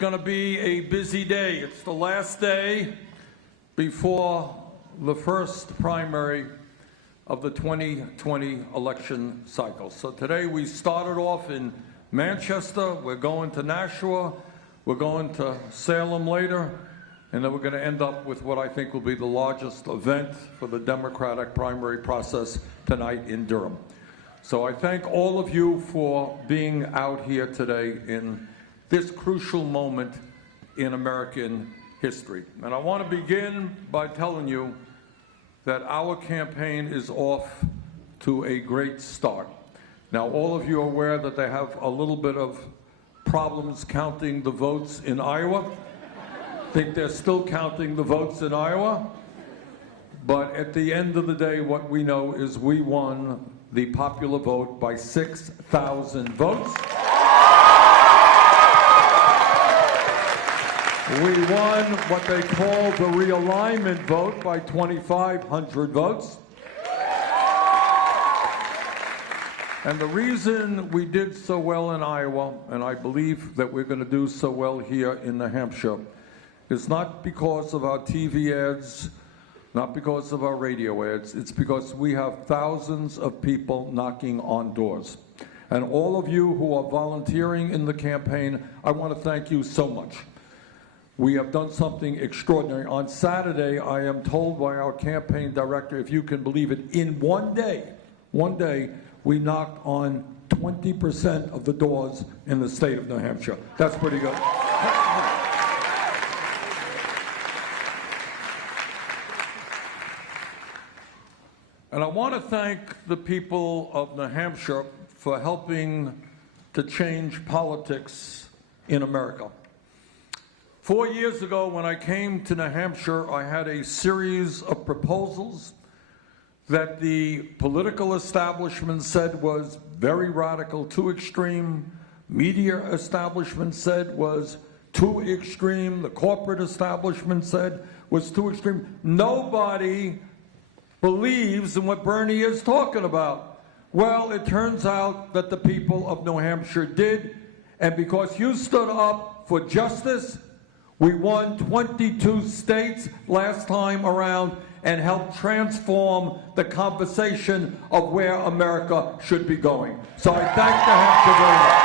going to be a busy day. It's the last day before the first primary of the 2020 election cycle. So today we started off in Manchester, we're going to Nashua, we're going to Salem later, and then we're going to end up with what I think will be the largest event for the Democratic primary process tonight in Durham. So I thank all of you for being out here today in this crucial moment in American history. And I want to begin by telling you that our campaign is off to a great start. Now, all of you are aware that they have a little bit of problems counting the votes in Iowa. I think they're still counting the votes in Iowa. But at the end of the day, what we know is we won the popular vote by 6,000 votes. We won what they call the realignment vote by 2,500 votes. And the reason we did so well in Iowa, and I believe that we're going to do so well here in New Hampshire, is not because of our TV ads, not because of our radio ads. It's because we have thousands of people knocking on doors. And all of you who are volunteering in the campaign, I want to thank you so much. We have done something extraordinary. On Saturday, I am told by our campaign director, if you can believe it, in one day, we knocked on 20% of the doors in the state of New Hampshire. That's pretty good. And I want to thank the people of New Hampshire for helping to change politics in America. 4 years ago, when I came to New Hampshire, I had a series of proposals that the political establishment said was very radical, too extreme. Media establishment said was too extreme. The corporate establishment said was too extreme. Nobody believes in what Bernie is talking about. Well, it turns out that the people of New Hampshire did, and because you stood up for justice, we won 22 states last time around and helped transform the conversation of where America should be going. So I thank New Hampshire very much.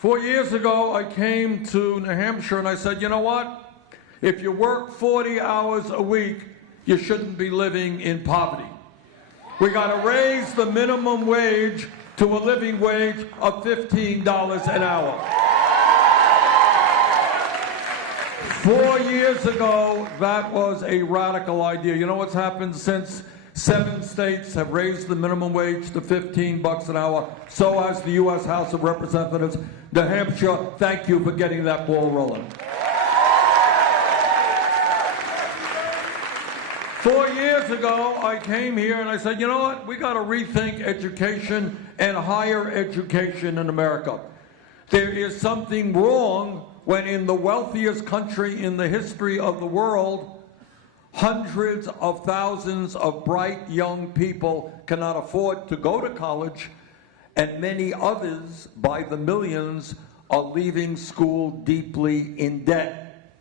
4 years ago, I came to New Hampshire and I said, you know what? If you work 40 hours a week, you shouldn't be living in poverty. We got to raise the minimum wage to a living wage of $15 an hour. 4 years ago, that was a radical idea. You know what's happened since? 7 states have raised the minimum wage to $15 an hour. So has the U.S. House of Representatives. New Hampshire, thank you for getting that ball rolling. 4 years ago, I came here and I said, you know what? We got to rethink education and higher education in America. There is something wrong when in the wealthiest country in the history of the world, hundreds of thousands of bright young people cannot afford to go to college, and many others, by the millions, are leaving school deeply in debt.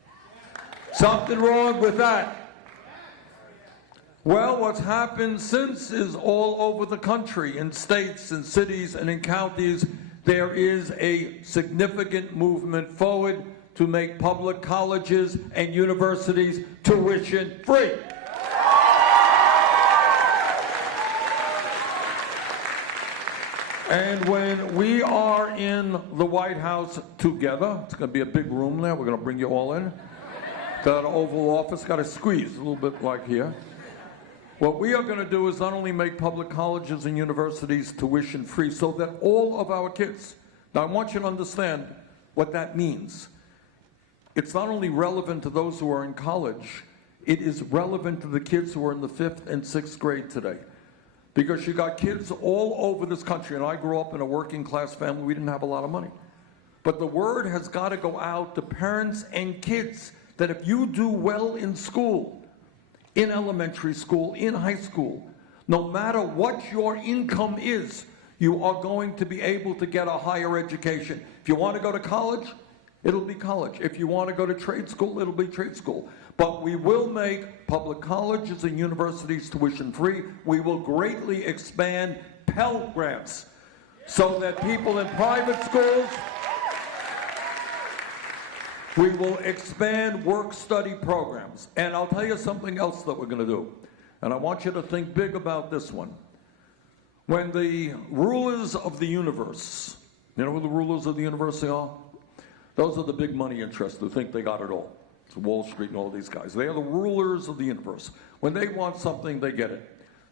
Something wrong with that. Well, what's happened since is all over the country, in states and cities and in counties, there is a significant movement forward to make public colleges and universities tuition free. And when we are in the White House together, it's going to be a big room there, we're going to bring you all in. That Oval Office got to squeeze a little bit like here. What we are going to do is not only make public colleges and universities tuition free so that all of our kids, now I want you to understand what that means. It's not only relevant to those who are in college, it is relevant to the kids who are in the 5th and 6th grade today. Because you got kids all over this country, and I grew up in a working class family, we didn't have a lot of money. But the word has got to go out to parents and kids that if you do well in school, in elementary school, in high school, No matter what your income is, you are going to be able to get a higher education. If you want to go to college, it'll be college. If you want to go to trade school, it'll be trade school. But we will make public colleges and universities tuition free. We will greatly expand Pell Grants so that people in private schools, we will expand work-study programs. And I'll tell you something else that we're going to do. And I want you to think big about this one. When the rulers of the universe, you know who the rulers of the universe are? Those are the big money interests who think they got it all. It's Wall Street and all these guys. They are the rulers of the universe. When they want something, they get it.